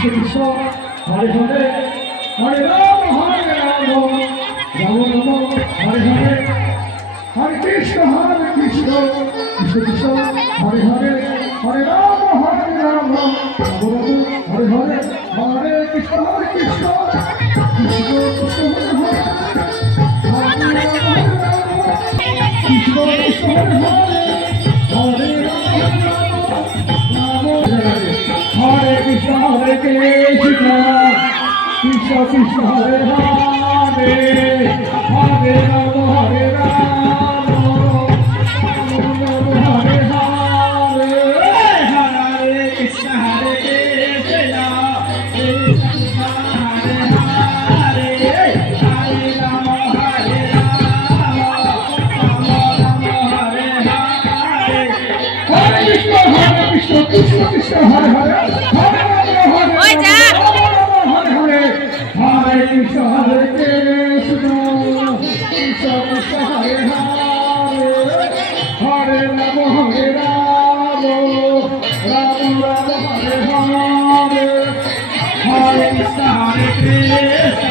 Krishna, Hare Hare, Hare Rama, Hare Rama, Rama Rama, Hare Hare, Hare Krishna, Krishna Krishna, Hare Hare, Hare Rama, Hare Rama, Rama Rama, Hare Hare, Hare Krishna, Krishna Krishna, Hare Hare, Hare Rama, Hare Rama, Krishna Krishna, Hare Hare, Hare Hare Krishna, Hare Krishna, Krishna Krishna, Hare Hare, Hare Rama, Hare Rama, Hare Hare, Hare Krishna, Hare Krishna, Krishna Hare Hare, Hare Rama, Hare Rama, Rama Rama, Hare Hare, Hare Krishna, Krishna Krishna, Hare Hare. Hare Krishna, Hare Krishna, Krishna Krishna, Hare Hare, Hare Rama, Hare Rama, Rama Rama, Hare Hare, Hare Krishna, Hare Krishna.